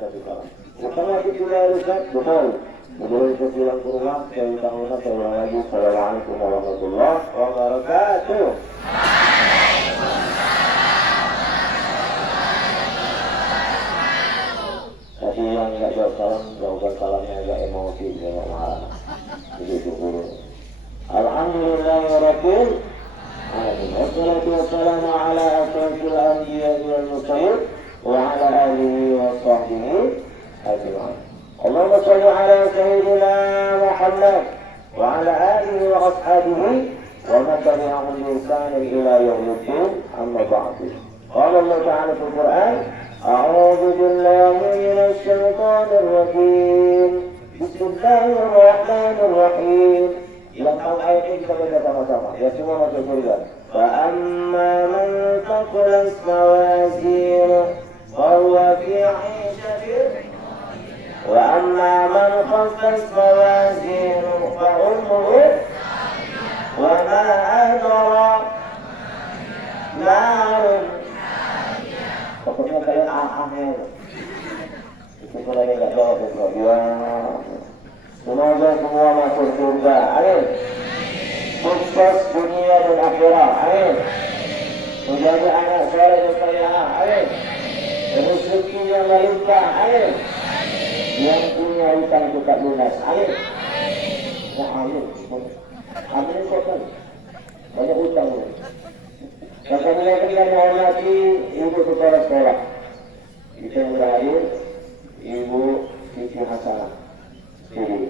satu kalah. Setelah kita rusak, betul. Kemudian kita pulang ke rumah, saya ulang lagi. Assalamualaikum warahmatullahi wabarakatuh. Tadi yang nggak jawab salam, jawaban salamnya agak emosi, jangan marah. Begitu dulu. Alhamdulillahirabbil alamin. Wassalatu wassalamu ala asyrafil anbiya'i wal mursalin wa ala alihi wa sahbihi ajma'in. Allahumma shalli ala sayyidina Muhammad wa ala alihi wa ashabihi wa man tabi'ahum bi ihsan ila yaumiddin. Amma ba'du. Qala Allah ta'ala fil Qur'an, a'udzu billahi minasy syaithanir rajim. Bismillahirrahmanir rahim. Yang tahu ayat ini kita baca sama-sama. Ya semua masuk surga. Fa'amma man thaqulat mawazinuhu fahuwa fi 'ishatin wa amma man khaffat mawazinuhu fa ummuhu wa ma adraka narun. Pokoknya kayak ahah. Itu kalau yang enggak jawab ya. Semoga semua masuk surga. Amin. Sukses dunia dan akhirat. Amin. Menjadi anak soleh dan salihah. Amin. Rezeki yang melimpah. Amin. Yang punya hutang juga lunas. Amin. Ya amin. Amin kok. Banyak hutang. Dan kami akan menghormati ibu kepala sekolah. Kita yang berakhir Ibu Siti Hasanah. Ini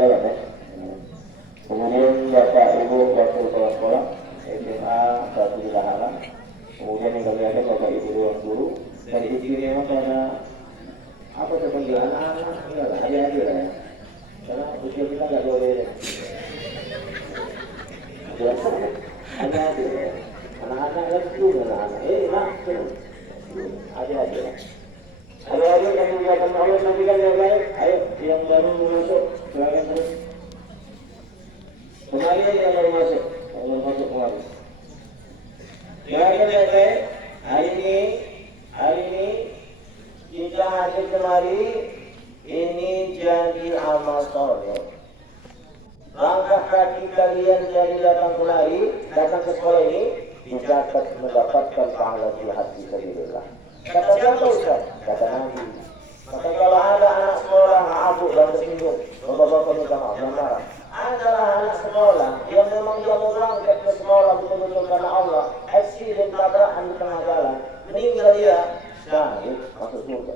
dalam ya. Kemudian Bapak Ibu waktu sekolah SMA 1 di Lahara. Kemudian yang kami ada Bapak Ibu ruang guru. Dan di sini memang karena apa terpanggil anak-anak enggak lah, adik-adik lah ya. Karena usia kita nggak boleh adik-adik ya. Anak-anak kan itu anak-anak. Adik-adik lah. Adik-adik yang dimuliakan Allah nanti kan yang baik. Ayo, yang baru masuk, silakan terus. Kembali yang baru masuk, kembali. Silakan baik-baik. Hari ini kita hadir kemari. Ini jadi amal soleh. Langkah kaki kalian dari datang kemari, datang ke sekolah ini, dicatat mendapatkan pahala jihad fisabilillah. Kata siapa Ustaz? Kata Nabi. Maka kalau ada anak sekolah mabuk dan tersinggung, bapak-bapak minta maaf, jangan marah. Adalah anak sekolah yang memang dia mau berangkat ke sekolah betul-betul karena Allah, accident tabrakan di tengah jalan, meninggal dia, syahid masuk surga.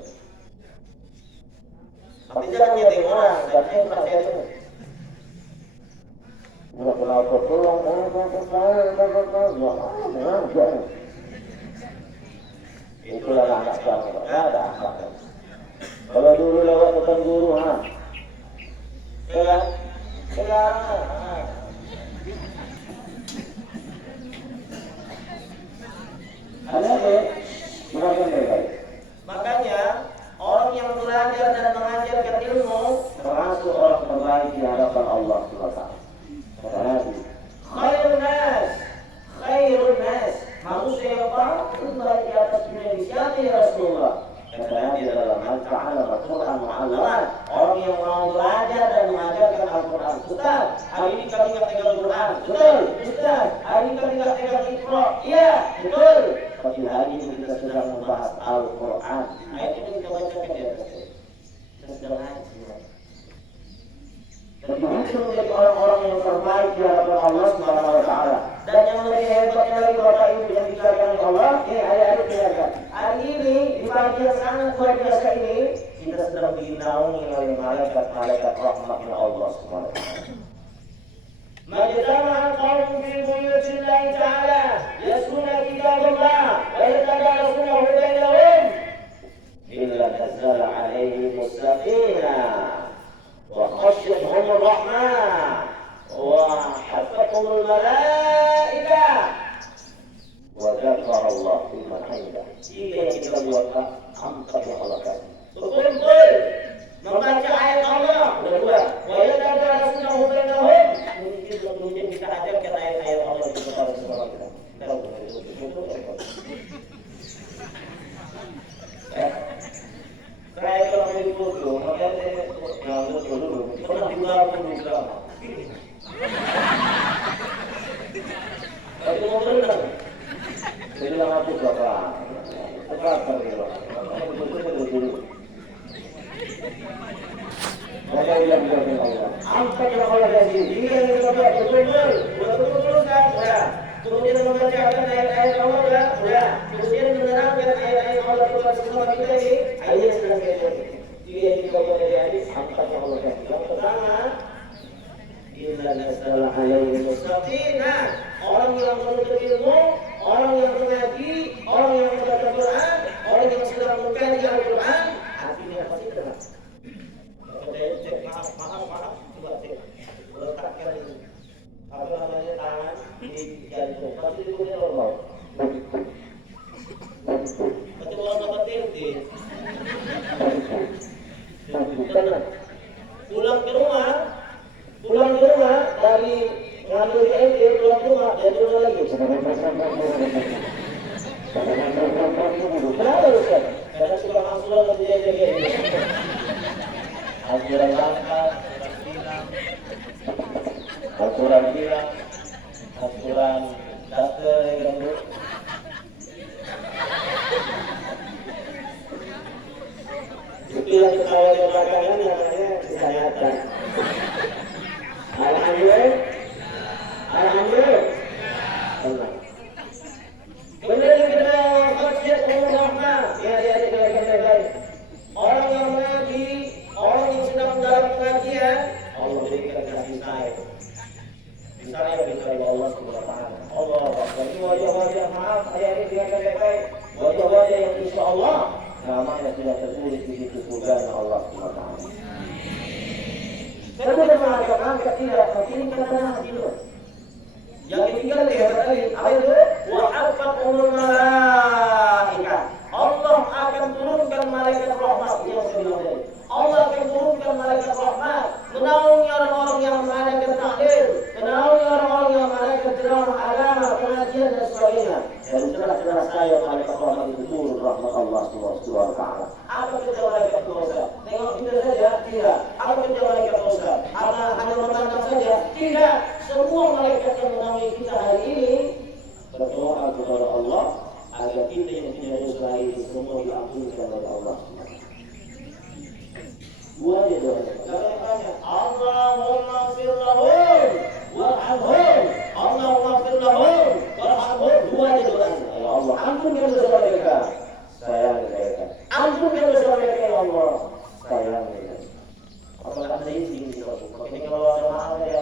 Tapi jangan nyeting orang, jangan tak saya. Tidak kenapa pulang, itulah anak kamu, tidak ada akhlak. Kalau dulu lewat depan guru, sekarang, ada makanya orang yang belajar dan mengajarkan ilmu termasuk orang terbaik di hadapan Allah SWT. Khairun nas, manusia yang paling baik di atas dunia ini siapa ya Rasulullah? Kata Nabi dalam Al-Ta'ala Al-Quran Mu'allaman, orang yang mau belajar dan mengajarkan Al-Quran. Ustaz, hari ini kami nggak pegang Al-Quran. Betul. Ustaz, hari ini kami nggak pegang Iqra. Iya, betul. Tapi hari ini kita sedang membahas Al-Quran. Ayat ini kita bacakan ya. Kita sedang berhasil menjadi orang-orang yang terbaik di hadapan Allah Subhanahu wa Ta'ala. Dan yang lebih hebatnya lagi Bapak Ibu yang dikatakan oleh Allah, ini ayat-ayat kelihatan. Hari ini di pagi yang sangat luar biasa ini kita sedang dinaungi oleh malaikat-malaikat rahmatnya Allah Subhanahu wa Ta'ala. Majtama'a qaumun fi buyutillahi ta'ala yasluna kitaballah wa yatadarasunahu bainahum illa nazzala 'alaihim as-sakinah وخشيتهم الرحمن وحفتهم الملائكة وذكر الله في من عنده. Ini yang kita buatkan angkat yang Allah kasih. Betul-betul membaca ayat Allah. Kedua, wa yatadarasunahu bainahum. Mungkin belum kita ajarkan ayat-ayat Allah kepada semua kita. Angkat yang Allah kasih. Jika kita betul-betul kan, udah. Kemudian membacakan ayat-ayat Allah, udah. Kemudian menerangkan ayat-ayat Allah bersama kita ini, ayat yang sedang kita ini. Jika kita boleh jadi, angkat yang Allah kasih. Yang pertama, Inna nasalah alaihi mustaqim. Nah, orang yang menuntut ilmu, orang yang mengaji, orang yang membaca Quran, orang yang sedang mengkaji Al-Quran, hatinya pasti tenang. Maaf, coba cek. Letakkan apa namanya tangan di jantung, pasti itu normal. Tapi kalau dapat tinggi, tenang. Pulang ke rumah dari ngambil MD, pulang ke rumah dan turun lagi. Kenapa Ustaz? Karena suka angsuran lebih jaga ini. Angsuran langka, angsuran hilang, angsuran data yang ganggu. Istilah ketawa di belakangan namanya kesehatan. Alhamdulillah. Benar kita khasiat umur rahmah. Ya, orang yang mengaji, orang yang sedang dalam pengajian, Allah berikan kasih sayang. Saya berkata Allah Subhanahu wa taala. Allah Akbar. Ini wajah-wajah, maaf saya ini tidak baik-baik. Wajah-wajah yang insyaallah namanya sudah tertulis di situ surga Allah Subhanahu wa taala. Saya sudah mengatakan tidak mengirimkan tanah itu. Yang ketiga lihat tadi, apa itu? Wa hafatul malaika. Allah akan turunkan malaikat rahmat yang sebenarnya. Allah akan turunkan malaikat rahmat menaungi orang-orang yang mengadakan taklim, menaungi orang-orang yang mengadakan ceramah agama, pengajian dan sebagainya. Dan jelas-jelas saya malaikat rahmat itu turun rahmat Allah Subhanahu wa taala. Apa kerja malaikat dosa? Tengok kita saja? Tidak. Apa kerja malaikat dosa? Apa hanya memandang saja? Tidak. Semua malaikat yang menaungi kita hari ini berdoa kepada Allah agar kita yang punya dosa ini semua diampunkan oleh Allah. Dua dia doanya. Banyak. Allahumma fir lahum warhamhum. Allahumma fir lahum warhamhum. Dua dia doanya. Ya Allah, ampunkan dosa mereka. Sayangi mereka. Ampunkan dosa mereka ya Allah. Sayangi mereka. Apakah ada izin di sini? Ini kalau ada maaf ya.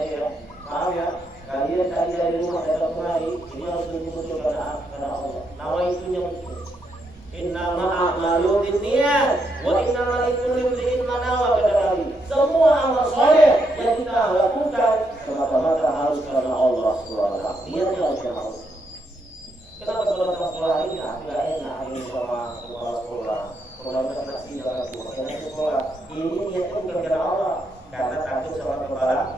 Maaf ya. Kalian tadi dari rumah datang kemari, ini harus betul-betul karena Allah. Nawa itu yang innama a'malu binniyat wa innamal likulli imrin ma nawa kata. Semua amal saleh yang kita lakukan semata-mata harus karena Allah Subhanahu wa taala. Niatnya harus karena Allah. Kenapa sekolah ini tidak enak ini sama kepala sekolah? Sekolah kasih dalam makanya sekolah ini niatnya bukan karena Allah, karena takut sama kepala.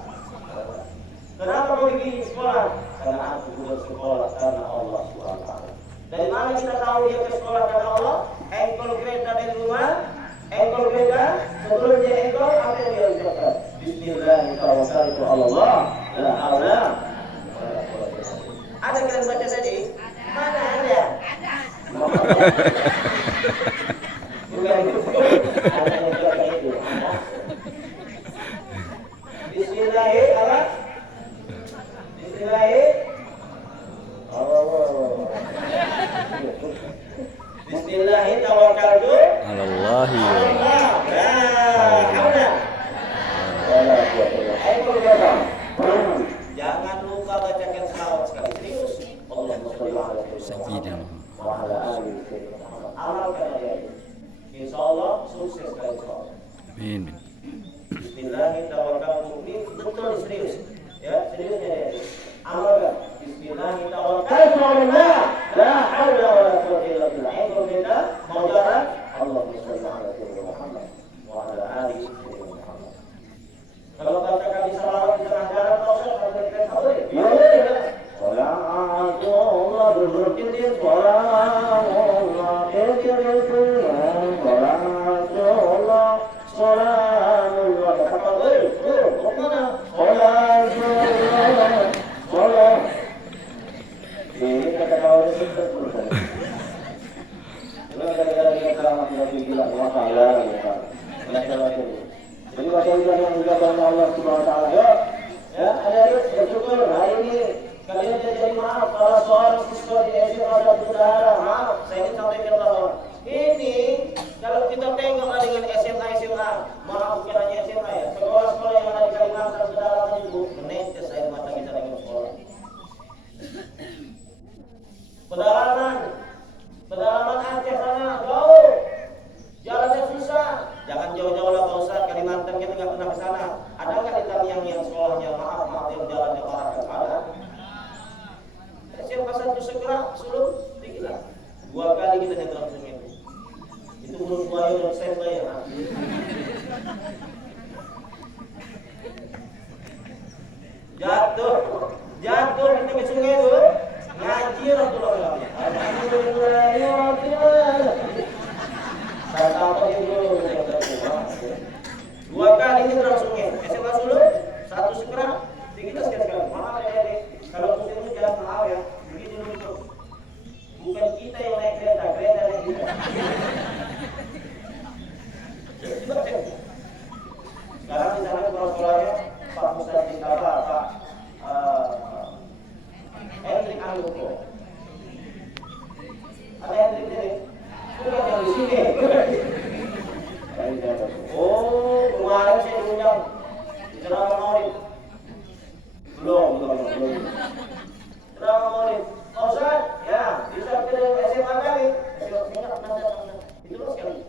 Kenapa kau bikin sekolah? Karena aku juga sekolah karena Allah Subhanahu wa taala. Dari mana kita tahu dia ke sekolah karena Allah? Engkol kereta dari rumah, engkol kereta, sebelum dia engkol, apa yang dia ucapkan? Bismillahirrahmanirrahim. Allah, la haula. Ada kalian baca tadi? Mana ada? Bukan itu. Ada yang ucapkan itu. Bismillahirrahmanirrahim. Bismillahirrahmanirrahim. Tawakkaltu 'alallahi. Jangan lupa bacakan salawat sekali. Serius. Allahumma shalli ala sayyidina wa ala ali sayyidina Muhammad. Amalkan ayat ini. Insyaallah sukses kalian semua. Amin. Bismillahirrahmanirrahim. Tawakkaltu. Ini betul serius. Ya, seriusnya ya. Amalkan. Bismillahirrahmanirrahim. Tawakkalna. La haula wa la quwwata illa billah. Engkau minta mau jalan? Allahumma shalli ala sayyidina Muhammad wa ala ali sayyidina Muhammad. Kalau katakan di salawat di tengah jalan, Rasul katakan boleh. Boleh. Salatullah berberkati salatullah. Salatullah. gila ya saya ya. Jadi baca yang juga karena Allah Subhanahu wa taala. Yuk. Ya, adik-adik bersyukur hari ini kalian jadi maaf kalau seorang siswa di SMA ada bersaudara. Maaf, saya ingin sampaikan bahwa ini kalau kita tengok dengan SMA, maaf kiranya SMA ya, sekolah-sekolah yang ada di Kalimantan pedalaman itu menetes air mata kita dengan sekolah. Pedalaman Aceh sana jauh, jalannya susah. Jangan jauh-jauh lah Pak Ustaz, Kalimantan kita nggak pernah ke sana. Ada nggak di Tamiang yang sekolahnya maaf yang jalannya parah? Ada. SMA 1 segera Sulung dikira 2 kali kita nyebrang sungai itu menurut Bayu dan saya bayar. Jatuh kita ke sungai itu ngaji Rasulullah. Saya tahu itu 2 kali ini terang sungai. SMA Sulung 1 segera kita sekali. Maaf ya deh. Kalau musim itu jalan mahal ya. Begitu dulu. Bukan kita yang naik kereta naik kita. Sekarang di sana sekolah-sekolahnya Pak Musa Cintapa, Pak Hendrik Angguko. Ada Hendrik ini? Bukan yang di sini. Oh, kemarin saya diundang di ceramah Maulid. Belum. Ceramah Maulid. Pak Ustaz, ya, bisa ke SMA kali. Itu loh sekali.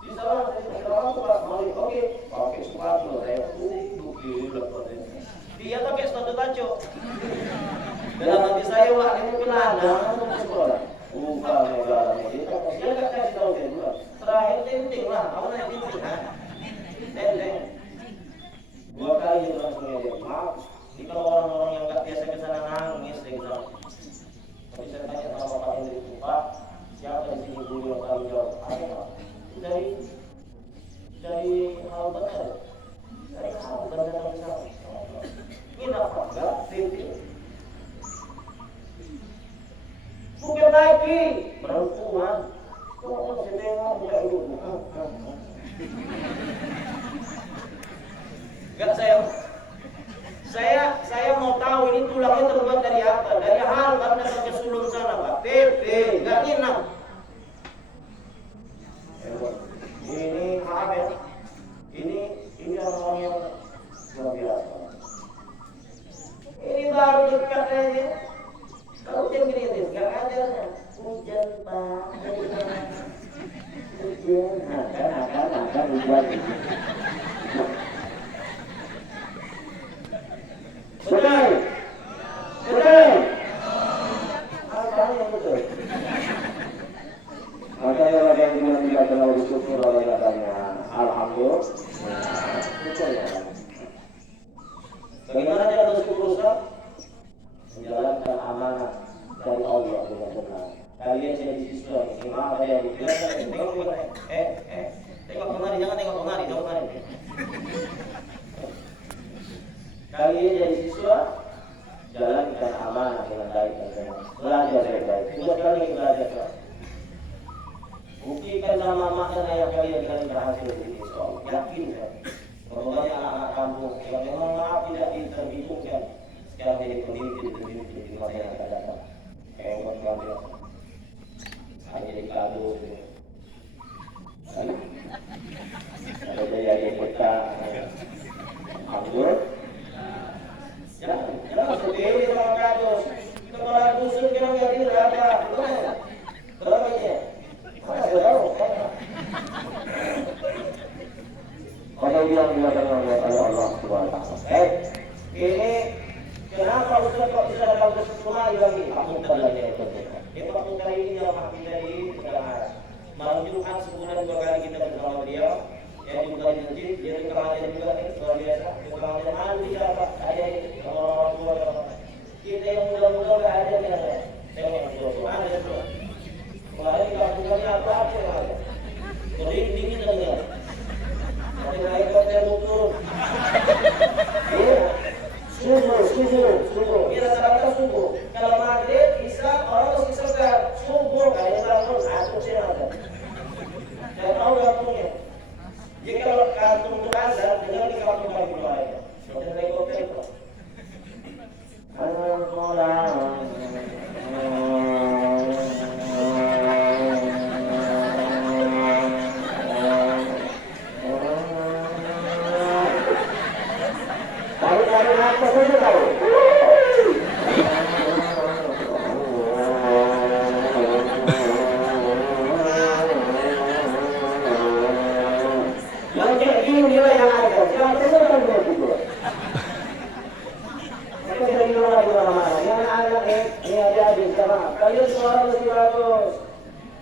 Bisa lah, saya Pak Maulid. Oke, pakai sepatu. Saya duduk dia pakai sepatu taco. Dalam hati saya, wah, ini gelandang untuk sekolah. Bukan negara ini. Dia nggak kasih tahu saya juga. Terakhir tinting lah, awalnya tinting. Tenteng. 2 kali dia langsung aja. Maaf, ini kalau orang-orang yang nggak biasa ke sana nangis deh gitu. Tapi saya tanya sama Bapak Hendrik, Pak, siapa di sini guru yang tanggung jawab? Ada Pak? Dari hal benar. Dari hal benar yang salah. Ini apa? Enggak, tinting. Bukan lagi perempuan. Kok saya tengok bukan ibu. Enggak saya mau tahu ini tulangnya terbuat dari apa? Dari hal karena ke sulung sana Pak. PP, enggak nginang. Ini maaf ya. Ini orang yang luar biasa. Ini baru dekat aja. Kalau hujan gini, nggak ada hujan Pak. Hujan, akan hujan. Betul. Apa yang betul? Makanya orang yang bilang tidak terlalu bersyukur oleh katanya. Alhamdulillah. Betul ya. Bagaimana cara bersyukur Ustaz? Menjalankan amanah dari Allah dengan benar. Kalian jadi siswa ini, maaf saya dibilang, tengok kemari, jangan tengok kemari. Kalian jadi siswa, jalankan amanah dengan baik dan benar. Belajar dengan baik. Tugas kalian belajar. Buktikan sama mak dan ayah kalian berhasil di sekolah. Yakin kan? Kalau banyak anak-anak kampung yang memang maaf tidak diterhidupkan, sekarang jadi pemimpin di masa yang akan datang. Hebat banget. Hanya jadi kado. Ada jaya kota. Anggur. Jangan sendiri sama kado. Kepala dusun kira jadi berapa? Berapa ini? Pada bilang oleh Allah Subhanahu wa taala. Ini kenapa Ustaz kok bisa dapat kesempatan lagi? Aku kali itu. Itu waktu kali ini yang makin dari sekarang. Malam Jumat sebulan 2 kali kita bersama beliau. Yang juga di masjid, dia di kemarin juga luar biasa. Di kemarin mandi dapat ada orang tua. Kita yang muda-muda enggak ada dia. Tengok tua ada tuh. Kemarin kampungnya apa yang ada? Jadi dingin dengar. Tapi naik hotel turun. Iya. Subuh. Ini rata-rata subuh. Kalau maghrib bisa orang masih segar. Subuh kayak bangun aku sih ada. apa saja tahu. Yang kayak gini nilai yang ada. Yang benar benar gitu. Mereka tidak bilang lagi mana-mana. Yang ada ini ada di sana. Kalian suara lebih bagus.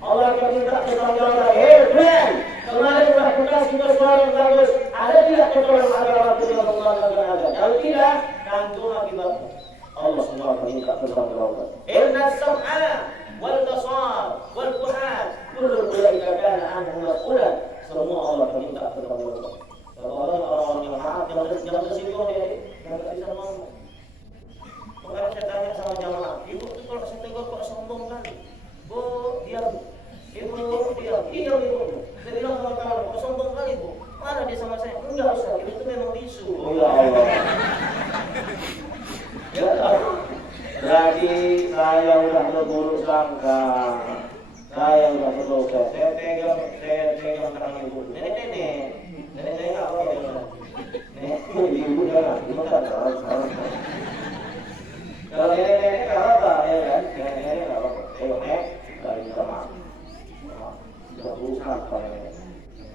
Allah akan minta pertanggung jawab. Friend, kemarin sudah kasih suara yang bagus. Ada tidak pertolongan agama kita mengembangkan agama? Kalau tidak, tanggung akibatnya. Allah semua akan minta pertanggung jawab. Inna sam'a wal basar wal fuad kullu ulaika kana anhu mas'ulan. Semua Allah akan minta pertanggung jawab. Kalau orang-orang yang maaf, jangan tersinggung ya, jangan bisa ngomong. Kemarin saya tanya sama jamaah, ibu itu kalau saya tegur kok sombong kali? Bu, diam. Ibu, diam. Diam ibu. Saya bilang sama kawan, kok sombong kali bu? Mana dia sama saya? Enggak usah, ibu itu memang bisu. Oh ya Allah. Ya tahu. Jadi saya udah berburuk sangka. Saya udah berdosa. Saya pegang tangan ibu. Nenek. Nenek saya nggak apa-apa. Nenek, ibu jangan. Ibu kan kalau nenek nggak apa, ya kan? Nenek nggak apa. Nek, nggak minta maaf. Jangan berusaha kalau nenek.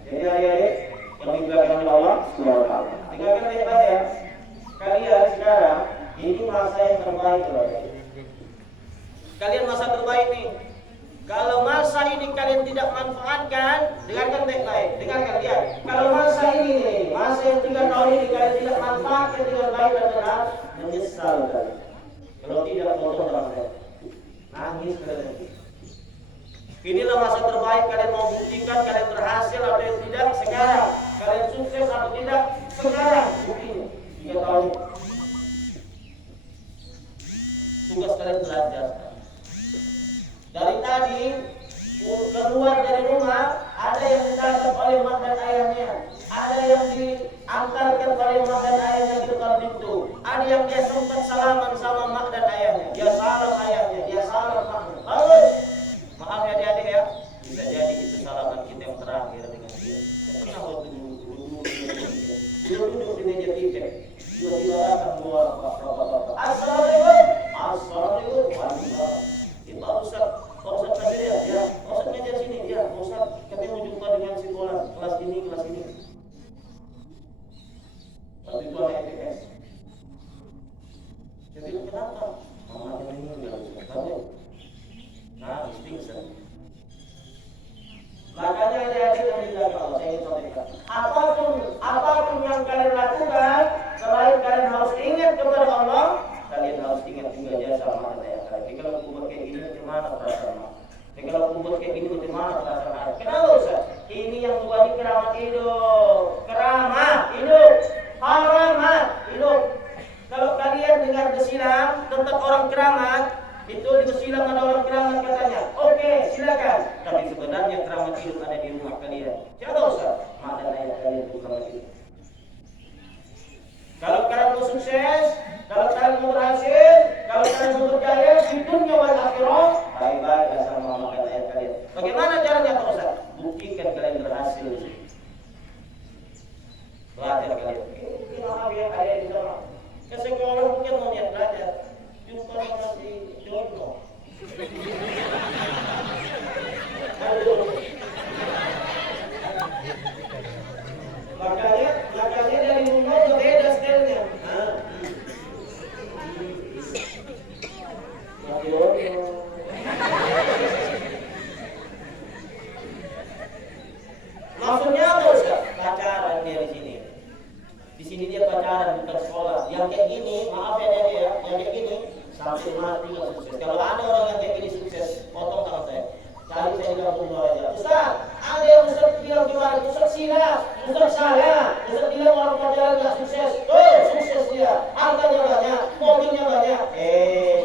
Jadi adik-adik yang dimuliakan oleh Allah Subhanahu wa Ta'ala. Tinggalkan baik-baik ya. Kalian sekarang ini masa yang terbaik loh. Kalian masa terbaik nih. Kalau masa ini kalian tidak manfaatkan, dengarkan baik-baik. Dengarkan lihat. Kalau masa ini nih, masa yang 3 tahun ini kalian tidak manfaatkan dengan baik dan benar, menyesal kalian. Kalau tidak bodoh banget, nangis kalian. Inilah masa terbaik kalian mau buktikan kalian berhasil atau tidak sekarang. Kalian sukses atau tidak sekarang. Buktinya 3 tahun. Tugas kalian belajar. Dari tadi keluar dari rumah, ada yang ditangkap oleh mak dan ayahnya, ada yang diantarkan oleh mak dan ayahnya ke depan pintu, ada yang dia sempat salaman sama mak dan ayahnya, dia salam ayahnya, dia salam maknya. Bagus. Maaf ya adik-adik ya, bisa jadi itu salaman kita yang terakhir dengan dia. Kenapa duduk di meja tiket, tiba-tiba datang dua bapak-bapak. Assalamualaikum. Assalamualaikum. Waalaikumsalam. Pak Ustaz tadi ya, Pak Ustaz meja sini ya, Pak Ustaz kami mau jumpa dengan si bola kelas ini. Tapi itu anak EPS. Saya bilang kenapa? Mamanya meninggal Ustaz. Tahu? Nah, pingsan. Makanya adik-adik yang dijaga Allah, saya ingin sampaikan. Apapun yang kalian lakukan, selain kalian harus ingat kepada Allah, kalian harus ingat juga jasa mak dan ayah kalian. Jadi kalau aku buat kayak gini, bagaimana perasaan mak? Jadi kalau aku buat kayak gini, bagaimana perasaan ayah? Kenapa Ustaz? Ini yang buat ini keramat hidup. Keramat hidup. Haramat hidup. Kalau kalian dengar desilang tentang orang keramat, itu di desilang ada orang keramat katanya. Oke, silakan. Tapi sebenarnya keramat hidup ada di rumah kalian. Siapa Ustaz? Mak dan ayah kalian itu keramat hidup. Kalau kalian mau sukses, kalau kalian mau berhasil, kalau kalian mau berjaya di dunia wal akhirah, baik-baik sama mama dan ayah kalian. Bagaimana caranya Pak Ustaz? Buktikan kalian berhasil. Belajar kalian. Ini maaf ya, ayah di sana. Ke sekolah mungkin mau niat belajar. Jumpa sama si Jono. Makanya dari rumah berbeda stylenya. Maksudnya apa Ustaz? Pacaran dia di sini. Di sini dia pacaran bukan sekolah. Yang kayak gini, maaf ya dia, yang kayak gini sampai mati nggak sukses. Kalau ada orang yang kayak gini sukses, potong tangan saya. Cari saya di kampung aja. Ustaz, ada yang Ustaz bilang gimana? Ustaz silap, Ustaz salah. Ustaz bilang orang pacaran nggak sukses. Oh, sukses dia. Hartanya banyak, mobilnya banyak.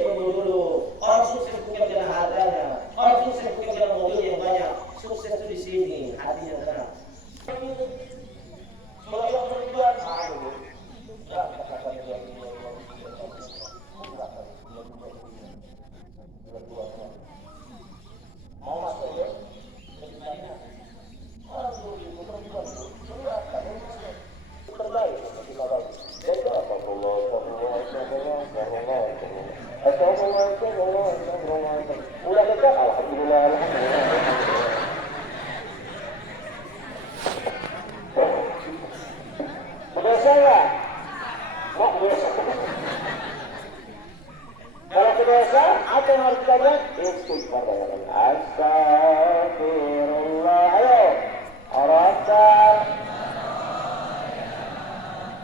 Tunggu dulu. Orang sukses bukan karena hartanya. Orang sukses bukan karena mobil yang banyak. Sukses itu di sini, hatinya tenang. Kalau yang berdua, Rasa.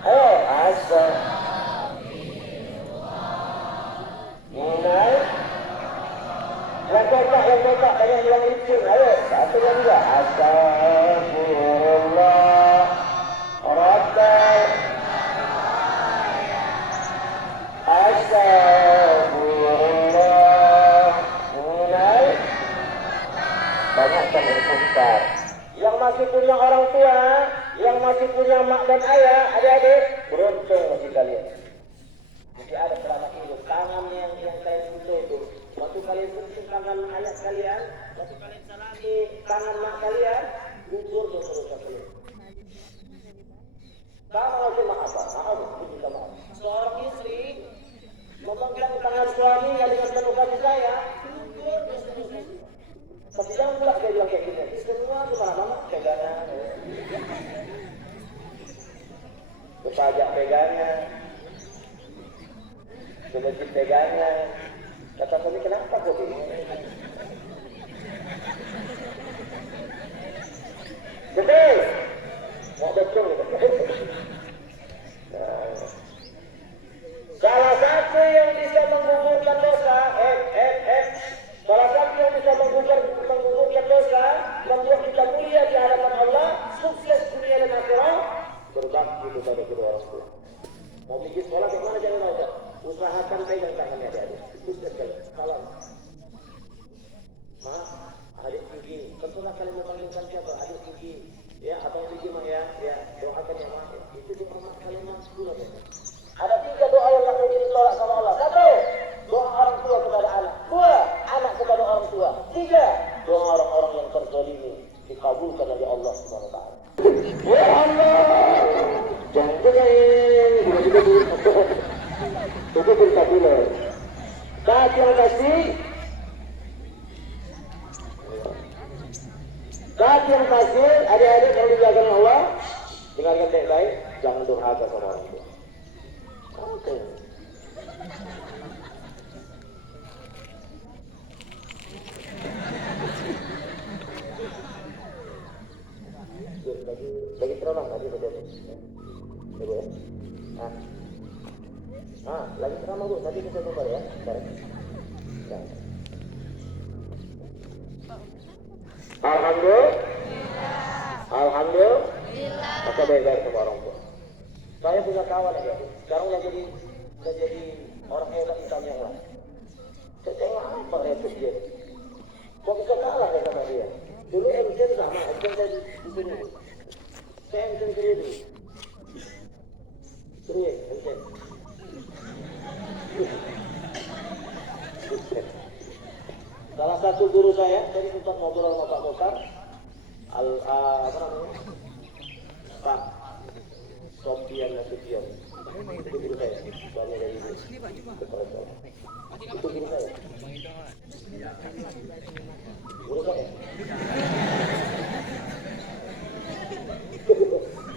Ayo, asa. Mulai. Yang kotak, yang licin. Ayo, satu lagi juga. Astagfirullah. Rasa. Astagfirullah. Mulai. Banyak kan besar. Yang masih punya orang tua, yang masih punya mak dan ayah, adik-adik, beruntung masih kalian. Jadi ada selama hidup tangannya yang saya sentuh itu. Waktu kalian sentuh tangan ayah kalian, waktu kalian salami tangan mak kalian, gugur dosa-dosa kalian. Sama cuma apa? Maaf, minta maaf. Seorang istri memegang tangan suaminya dengan penuh kasih sayang, gugur dosa-dosa. Tapi jangan pula dia bilang kayak gini. Semua itu mana-mana pegangan. Kepajak pegangnya. Kebejit pegangnya. Kata suami, kenapa kok ini? Betul. Mau betul. Salah satu yang bisa menggugurkan dosa, salah satu yang bisa menggugurkan dosa, membuat kita mulia di hadapan Allah, sukses dunia dan akhirat, berbakti kepada kedua orang tua. Mau pergi sekolah ke mana jangan lupa, usahakan pegang tangannya adik-adik. Sukses kalian. Salam. Ma, adik pergi. Tentulah kalian memanggilkan siapa? Adik pergi. Ya, abang pergi mah ya. Ya, doakan ya ma. Itu doa mak kalian mas dulu ya. Ada 3 doa yang tak mungkin ditolak sama Allah. 1, doa orang tua kepada anak. 2, anak kepada orang tua. 3, doa orang-orang yang terzalimi dikabulkan oleh Allah Subhanahu wa taala. Ya Allah. Jangan itu berita dulu. Terima kasih. Terima kasih adik-adik yang dijaga Allah. Dengarkan baik-baik, jangan durhaka sama orang tua. Oke. Lagi ceramah tadi betul. Ibu ya. Lagi ceramah Bu, tadi kita coba ya. Sekarang. Alhamdulillah. Maka baik-baik sama orang tua. Saya punya kawan aja. Sekarang udah jadi orang hebat Islam yang lain. Saya tengok apa hebat dia. Kok bisa kalah ya sama dia? Dulu MC sama, MC saya di sini. Saya MC sendiri. Seru ya, MC. Salah satu guru saya, tadi sempat ngobrol sama Pak Motar, apa namanya? Pak Sofian Nasution. Itu guru saya, soalnya dari itu. Itu guru saya. Guru saya.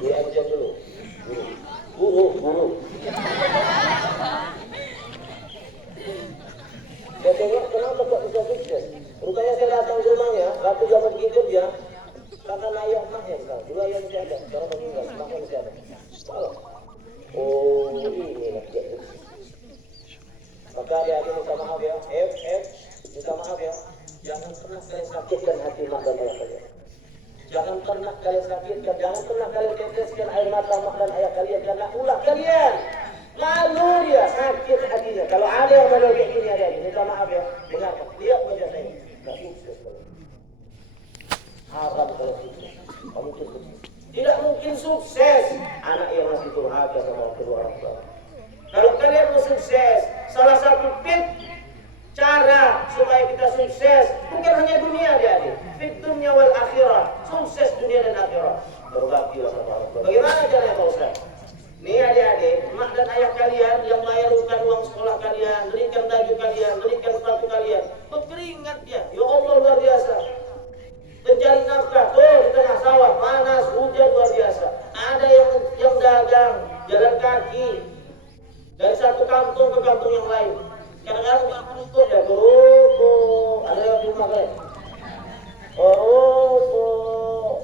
Dia aja dulu. Guru. Saya tengok kenapa kok bisa sukses. Rupanya saya datang ke rumahnya, waktu zaman begitu dia, kakak ayah mahir kan, dulu ayah masih ada, sekarang meninggal, kakak masih ada. Salah. Oh ini lah dia. Maka adik-adik minta maaf ya, minta maaf ya, jangan pernah kalian sakitkan hati mak dan ayah kalian. Jangan pernah kalian sakitkan, jangan pernah kalian teteskan air mata mak dan ayah kalian karena ulah kalian. Malu dia, sakit hatinya. Kalau ada yang malu kayak gini ada ini, minta maaf ya. Dengarkan, lihat wajah saya. Tidak sukses kalau haram kalau sukses. Kamu sukses. Tidak mungkin sukses anak yang masih durhaka sama kedua orang tua. Kalau kalian mau sukses, salah satu cara supaya kita sukses bukan hanya dunia adik-adik. Fit dunya wal akhirah. Sukses dunia dan akhirat. Berbaktilah sama orang tua. Bagaimana caranya Pak Ustaz? Nih adik-adik, mak dan ayah kalian yang bayarkan uang sekolah kalian, berikan baju kalian, berikan sepatu kalian, berkeringat dia, ya Allah luar biasa. Mencari nafkah, tuh di tengah sawah, panas, hujan luar biasa. Ada yang dagang, jalan kaki, dari satu kampung ke kampung yang lain. Kadang-kadang nggak menutup ya, ada yang rumah kalian.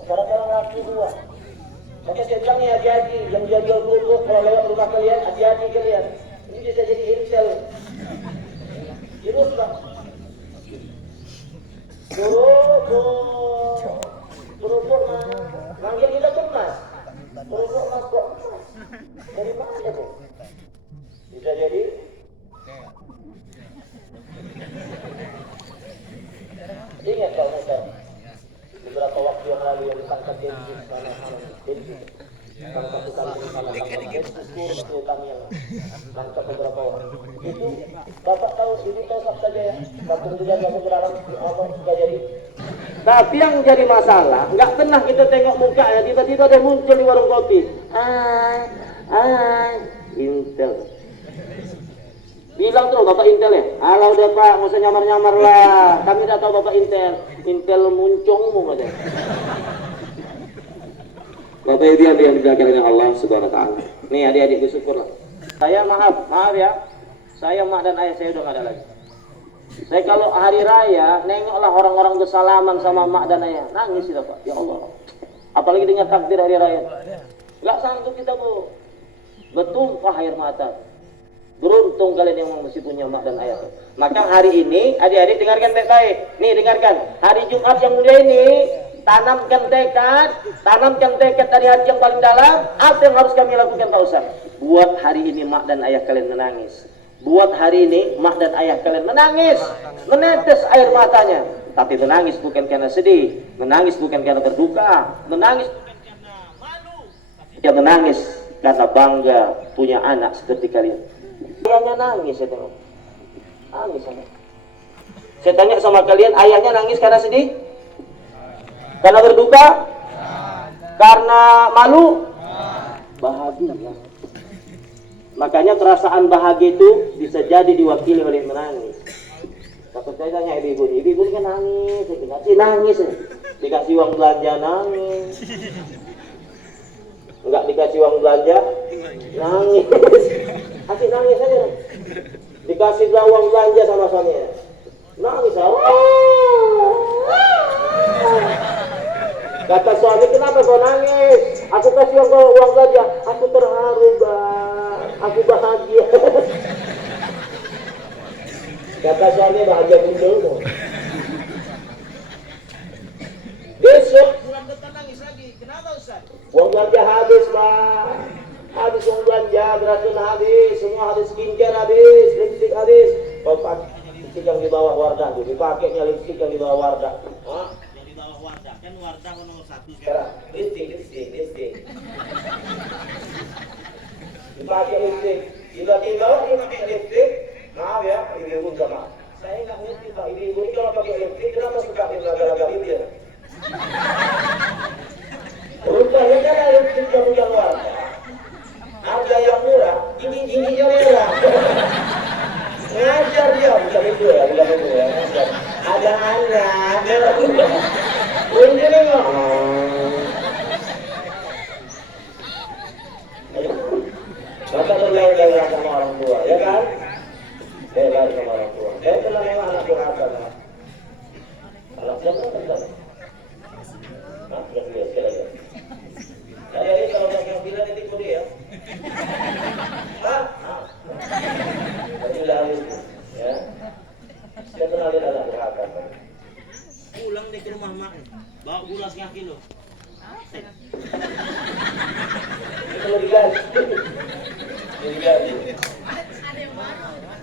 Kadang-kadang laki buah. Maka saya bilang ya hati-hati, yang jual kerupuk kalau lewat rumah kalian, hati-hati kalian. Ini bisa jadi intel. Terus Pak. Kerupuk manggil kita kemas. Kerupuk mas kok emas. Dari mana tuh? Bisa jadi ingat kalau muter beberapa waktu yang lalu yang ditangkap Densus mana Densus salah satu kali salah Densus turun ke kami yang tangkap beberapa orang itu bapak tahu ini tahu saja ya waktu itu jaga beberapa apa nggak jadi. Tapi yang jadi masalah nggak pernah kita tengok mukanya, tiba-tiba dia muncul di warung kopi. Intel. Bilang tuh Bapak Intel ya, kalau udah Pak, nggak usah nyamar-nyamar lah. Kami udah tahu Bapak Intel. Intel muncungmu aja. Bapak Ibu yang dimuliakan Allah Subhanahu Wa Taala. Nih adik-adik bersyukurlah. Saya maaf ya. Saya mak dan ayah saya udah nggak ada lagi. Saya kalau hari raya nengoklah orang-orang bersalaman sama mak dan ayah, nangis kita Pak. Ya Allah. Apalagi dengar takbir hari raya. Nggak sanggup kita Bu. Bertumpah air mata. Beruntung kalian yang masih punya mak dan ayah. Maka hari ini adik-adik dengarkan baik-baik. Nih dengarkan. Hari Jumat yang mulia ini tanamkan tekad dari hati yang paling dalam. Apa yang harus kami lakukan Pak Ustaz? Buat hari ini mak dan ayah kalian menangis. Buat hari ini mak dan ayah kalian menangis, menetes air matanya. Tapi menangis bukan karena sedih, menangis bukan karena berduka, menangis bukan karena malu. Dia menangis karena bangga punya anak seperti kalian. Ayahnya nangis, saya tengok. Nangis sama. Saya tanya sama kalian, ayahnya nangis karena sedih? Karena berduka? Karena malu? Bahagia. Makanya perasaan bahagia itu bisa jadi diwakili oleh menangis. Takut saya tanya ibu-ibu kan nangis, nangis. Dikasih uang belanja nangis. Enggak dikasih uang belanja, nangis. Asik nangis aja. Dikasih uang belanja sama suaminya, nangis. Kata suami, kenapa kau nangis? Aku kasih uang belanja. Aku terharu Bang, aku bahagia. Kata suami, bahagia bundelmu. Besok bulan depan nangis lagi. Kenapa Ustaz? Uang belanja habis Bang. Habis uang belanja, beracun habis, semua habis, skincare habis, lipstick habis. Kau pakai lipstick yang di bawah Wardah, dipakainya lipstick yang di bawah Wardah. Hah? Yang di bawah Wardah, kan Wardah nomor 1 sekarang. Lipstick. Dipakai lipstick, tiba-tiba dia pakai lipstick. Maaf ya, ibu-ibu minta maaf. Saya nggak ngerti Pak, ibu-ibu ini kalau pakai lipstick kenapa suka belaga-laga bibir? Rupanya kan ada lipstick yang Wardah. Harga yang murah, gigi-giginya merah. Ngajar dia, bukan itu ya. Ngajar. Ada anak, merah. Ini nengok. Maka bergaul-gaul sama orang tua, ya kan? Bergaul sama orang tua. Saya pernah nengok anak durhaka. Anak siapa kan? Hah? Sekali lagi. Jadi kalau yang bilang ini kode ya. Ya. Saya pernah lihat anak durhaka. Pulang deh ke rumah mak, bawa gula setengah kilo. Itu lebih gaji.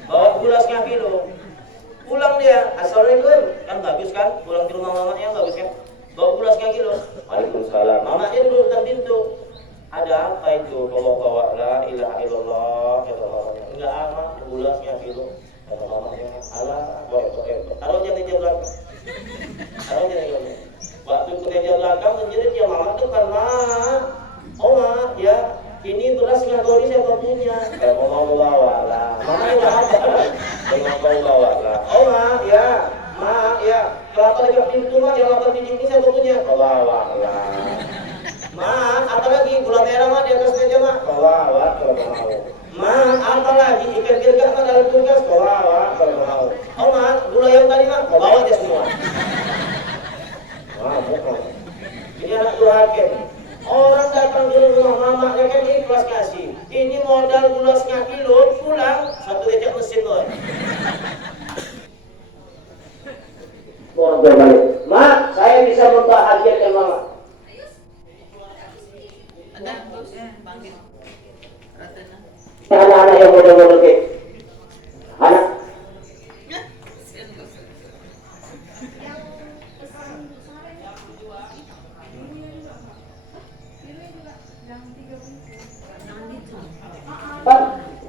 Bawa gula setengah kilo. Pulang dia, assalamualaikum. Kan bagus kan? Pulang ke rumah mamanya bagus kan? Bawa gula setengah kilo. Waalaikumsalam. Mamanya duduk depan pintu. Ada apa itu? Bawa la ilaha illallah kata mamanya. Enggak amat, gula setengah kilo. Kata mamanya, alah, taruh aja meja belakang. Waktu ke meja belakang menjerit dia mama depan, Ma, ya, ini beras setengah goni saya mau punya. Kalau mau bawa lah, mama udah ada. Kalau mau bawa lah, ya, kelapa dekat pintu mah, yang lapar biji ini saya mau punya. Bawa lah. Ma, apa lagi? Gula merah mah di atas meja mah. Bawa kalau mau. Ma, apa lagi? Ikan gergak mah dalam kulkas. Bawa kalau mau. Ma, gula yang tadi mah bawa aja semua. Bukan. Ini anak kaget. Orang datang ke rumah mamanya kan ikhlas kasih. Ini modal gula setengah kilo, pulang satu lecek mesin loh. Orang berbalik, Mak, saya bisa membahagiakan Mama. Anak-anak yang bodoh-bodoh ke anak.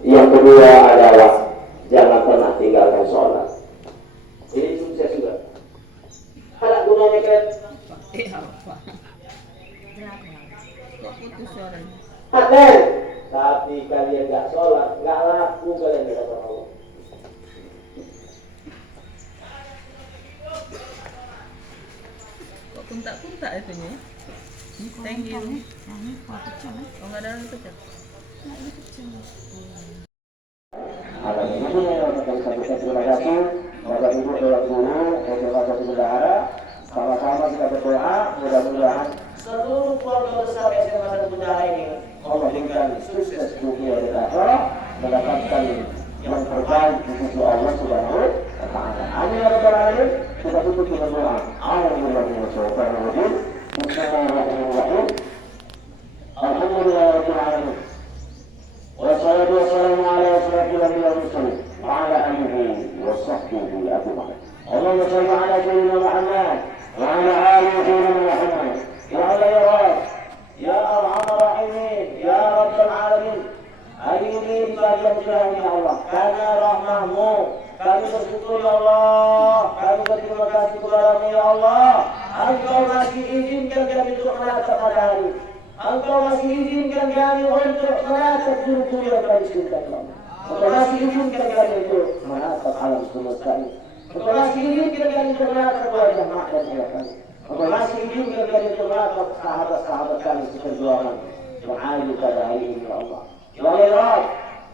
Yang kedua adalah jangan pernah tinggalkan sholat. Ini sukses juga. Ada gunanya kan? Ada. Tapi kalian nggak sholat, nggak laku kalian di hadapan Allah. Kok kuntak-kuntak itunya? Thank you. Oh, nggak ada yang kecil. Ada ibu yang akan saya terima kasih. Bapak Ibu doa guru, terima kasih bendahara. Sama-sama kita berdoa, mudah-mudahan seluruh keluarga besar SMA Satu Bendahara ini Allah berikan sukses dunia dan akhirat, mendapatkan yang terbaik di sisi Allah Subhanahu wa Ta'ala. Amin ya rabbal alamin. Kita tutup dengan doa. A'udzubillahi minasyaitonir rajim. Bismillahirrahmanirrahim. Alhamdulillahirabbil alamin. Wassalatu wassalamu ala asyrafil anbiya'i wal mursalin wa ala alihi wa sahbihi ajma'in. Allahumma shalli ala sayyidina Muhammad wa ala ali sayyidina Muhammad. Ya Allah ya Rabb, ya Arhamar Rahimin, ya Rabbal Alamin. Hari ini di bagian Tuhan ya Allah, karena rahmah-Mu kami bersyukur ya Allah, kami berterima kasih kepada-Mu ya Allah. Engkau masih izinkan kami untuk menatap matahari. Engkau masih izinkan kami untuk menatap guru-guru yang kami cintai ya Allah. Engkau masih izinkan kami untuk menatap alam semesta ini. Engkau masih izinkan kami untuk menatap wajah mak dan ayah kami. Engkau masih izinkan kami untuk menatap sahabat-sahabat kami seperjuangan yang ada pada hari ini ya Allah. Ya Allah,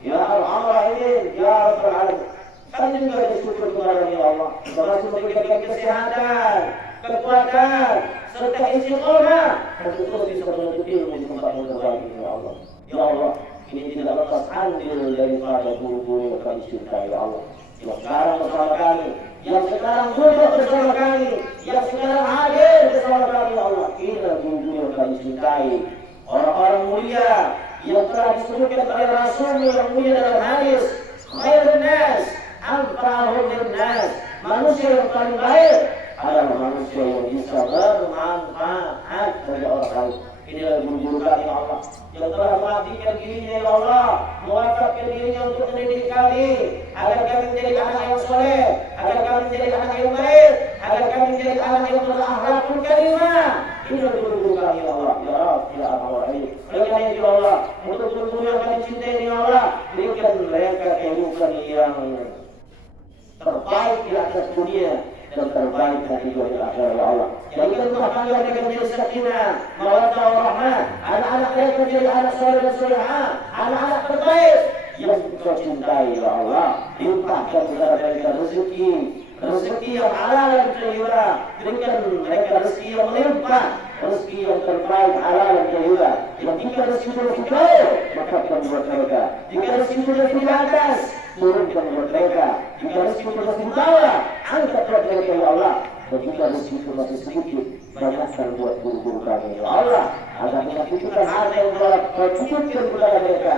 ya Arhamar Rahimin, ya Rabbal Alamin. Kami juga bersyukur kepada ya Allah. Engkau masih memberikan kesehatan, kekuatan, serta istiqomah untuk terus bisa menuntut ilmu di tempat yang terbaik ya Allah. Ya Allah, ini tidak lepas andil daripada guru-guru yang kami cintai ya Allah. Yang sekarang bersama kami, yang sekarang duduk bersama kami, yang sekarang hadir bersama kami ya Allah. Inilah guru-guru yang kami cintai, orang-orang mulia yang telah disebutkan oleh Rasul yang mulia dalam hadis, khairun nas, anfa'uhum linnas. Manusia yang paling baik adalah manusia yang bisa bermanfaat bagi orang lain. Inilah guru-guru kami ya Allah, yang telah mengabdikan dirinya ya Allah, mewakafkan dirinya untuk mendidik kami, agar kami menjadi anak yang soleh, agar kami menjadi anak yang baik, agar kami menjadi anak yang berakhlakul karimah. Inilah guru-guru kami ya Allah, ya Rabb, ya Arhamar Rahim. Oleh karena itu ya Allah, untuk guru-guru yang kami cintai ya Allah, berikan mereka kehidupan yang terbaik di atas dunia dan terbaik dari dunia akhirat ya Allah. Jadikan rumah tangga mereka menjadi sakinah, mawaddah warahmah. Anak-anak mereka menjadi anak saleh dan salihah, anak-anak terbaik yang Engkau cintai ya Allah. Limpahkan kepada mereka rezeki yang halal dan thayyibah. Berikan mereka rezeki yang melimpah, rezeki yang terbaik halal dan thayyibah. Yang jika rezeki sudah jauh, maka buat mereka. Jika rezeki sudah di atas, turunkan buat mereka. Jika rezeki sudah di bawah, angkat buat mereka ya Allah. Dan jika rezeki itu masih sedikit, banyakkan buat guru-guru kami ya Allah, agar menyakitkan harta yang Kau cukupkan kepada mereka.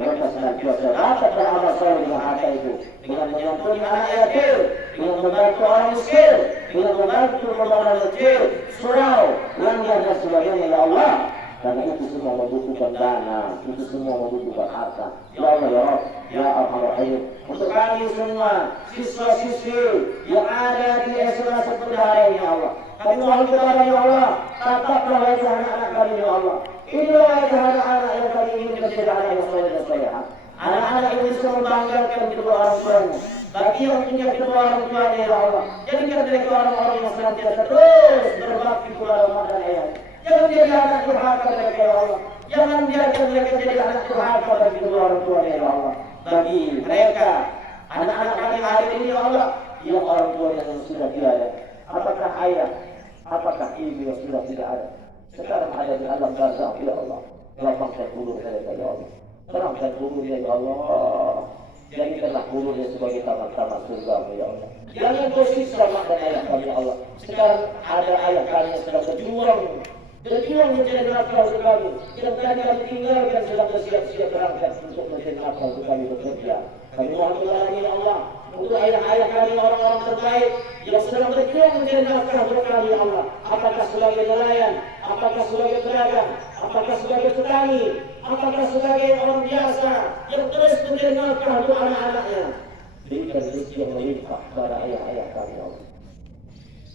Mereka senantiasa dapat beramal soleh dengan harta itu, dengan menyantuni anak yatim, dengan membantu orang miskin, dengan membantu pembangunan masjid, surau, langgar dan sebagainya ya Allah. Karena itu semua membutuhkan dana, itu semua membutuhkan harta. Ya Allah ya Rabb, ya Arhamar Rahim. Untuk kami semua siswa-siswi yang ada di SMA Satu Bendahara ini ya Allah, kami mohon kepada ya Allah, tataplah wajah anak-anak kami ya Allah. Inilah wajah anak-anak yang kami ingin menjadi anak yang soleh dan salihah. Anak-anak yang bisa membanggakan kedua orang tuanya. Bagi yang punya kedua orang tuanya ya Allah, jadikan mereka orang-orang yang senantiasa terus berbakti kepada mak dan ayah. Jangan jadi anak durhaka mereka ya Allah. Jangan biarkan mereka jadi anak durhaka bagi kedua orang tuanya ya Allah. Bagi mereka, anak-anak kami hari ini ya Allah, yang orang tuanya yang sudah tiada, apakah ayah, apakah ibu yang sudah tidak ada, sekarang ada di alam barzakh ya Allah. Lapangkan kubur mereka ya Allah. Terangkan kuburnya ya Allah. Jadikanlah kuburnya sebagai taman-taman surga ya Allah. Jangan kau siksa mak dan ayah kami ya Allah. Sekarang ada ayah kami yang sedang berjuang mencari nafkah untuk kami. Yang tadi kami tinggalkan sedang bersiap-siap berangkat untuk mencari nafkah untuk kami bekerja. Kami mohon ya Allah untuk ayah-ayah kami orang-orang terbaik yang sedang berjuang mencari nafkah untuk kami ya Allah. Apakah sebagai nelayan, apakah sebagai pedagang, apakah sebagai petani, apakah sebagai orang biasa yang terus mencari nafkah untuk anak-anaknya. Berikan rezeki yang melimpah kepada ayah-ayah kami ya Allah.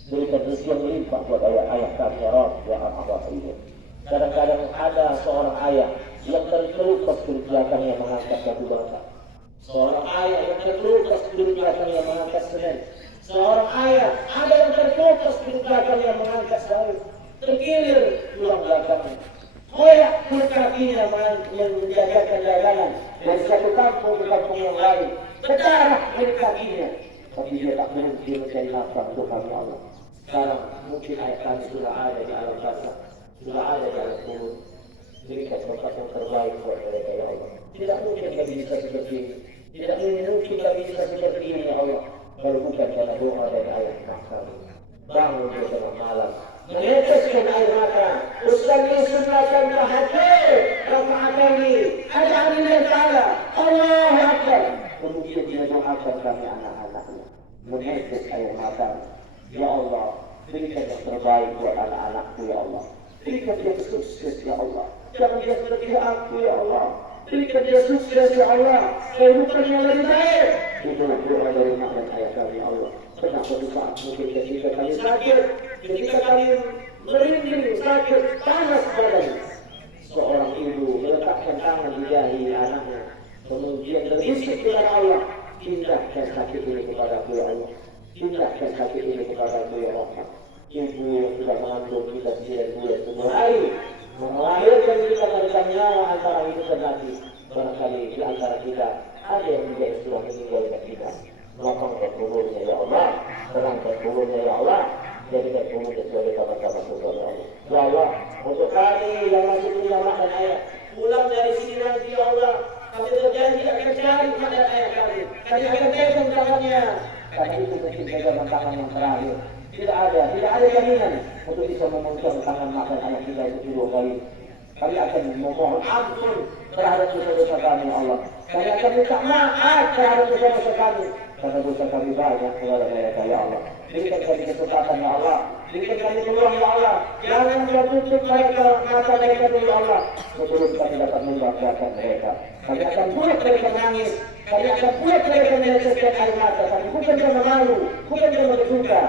Berikan rezeki yang melimpah buat ayah-ayah kami ya Rabb ya Ar-Rahim. Kadang-kadang ada seorang ayah yang terkelupas kulit belakangnya mengangkat batu bata. Seorang ayah yang terkelupas kulit belakangnya mengangkat semen. Seorang ayah ada yang terkelupas kulit belakangnya mengangkat sarung. Terkilir tulang belakangnya. Koyak kulit kakinya menjajakan dagangan dari satu kampung ke kampung yang lain. Berdarah kulit kakinya. Tapi dia tak berhenti mencari nafkah untuk kami Allah. Sekarang mungkin ayat kami sudah ada di alam barzakh, sudah ada di alam kubur. Berikan tempat yang terbaik buat mereka ya Allah. Tidak mungkin kami bisa seperti ini. Tidak mungkin kami bisa seperti ini ya Allah. Kalau bukan karena doa dari ayah kami. Bangun di tengah malam, meneteskan air mata. Usalli sunnatan tahajjud rakaatani ad'ani lillahi ta'ala. Allahu akbar. Kemudian dia doakan kami anak-anaknya. Menetes air mata. Ya Allah, berikan yang terbaik buat anak-anakku ya Allah. Berikan dia sukses ya Allah. Jangan dia seperti aku ya Allah. Berikan dia sukses ya Allah. Kehidupan yang lebih baik. Itulah doa dari mak dan ayah kami ya Allah. Kenapa di saat mungkin ketika kami sakit, ketika kami merinding sakit, panas badan. Seorang ibu meletakkan tangan di dahi anaknya. Kemudian berbisik kepada Allah. Pindahkan sakit ini kepadaku ya Allah. Pindahkan sakit ini kepadaku ya Allah. Ibu yang sudah mengandung kita 9 bulan 10 hari, melahirkan kita dari nyawa antara hidup dan mati. Barangkali di antara kita ada yang menjadi sudah meninggalkan kita. Lapangkan kuburnya ya Allah, terangkan kuburnya ya Allah, jadikan kuburnya sebagai taman-taman surga ya Allah. Ya Allah, untuk kami yang masih punya mak dan ayah, pulang dari sini nanti ya Allah, kami berjanji akan cari mak dan ayah kami. Kami akan pegang tangannya. Karena itu mungkin pegangan tangan yang terakhir. Tidak ada jaminan untuk bisa memegang tangan mak dan ayah kita itu 2 kali. Kami akan memohon ampun terhadap dosa-dosa kami ya Allah. Kami akan minta maaf terhadap dosa-dosa kami. Karena dosa kami banyak kepada mereka ya Allah. Berikan kami kesempatan ya Allah. Berikan kami peluang ya Allah. Jangan kau tutup mereka mata mereka dulu ya Allah. Sebelum kami dapat membanggakan mereka. Kami akan buat mereka menangis. Kami akan buat mereka meneteskan air mata. Tapi bukan karena malu, bukan karena berduka,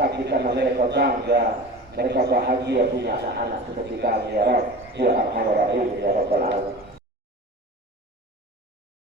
tapi karena mereka bangga. Mereka bahagia punya anak-anak seperti kami ya Rabb. Ya Arhamar Rahim ya Rabbal Alamin.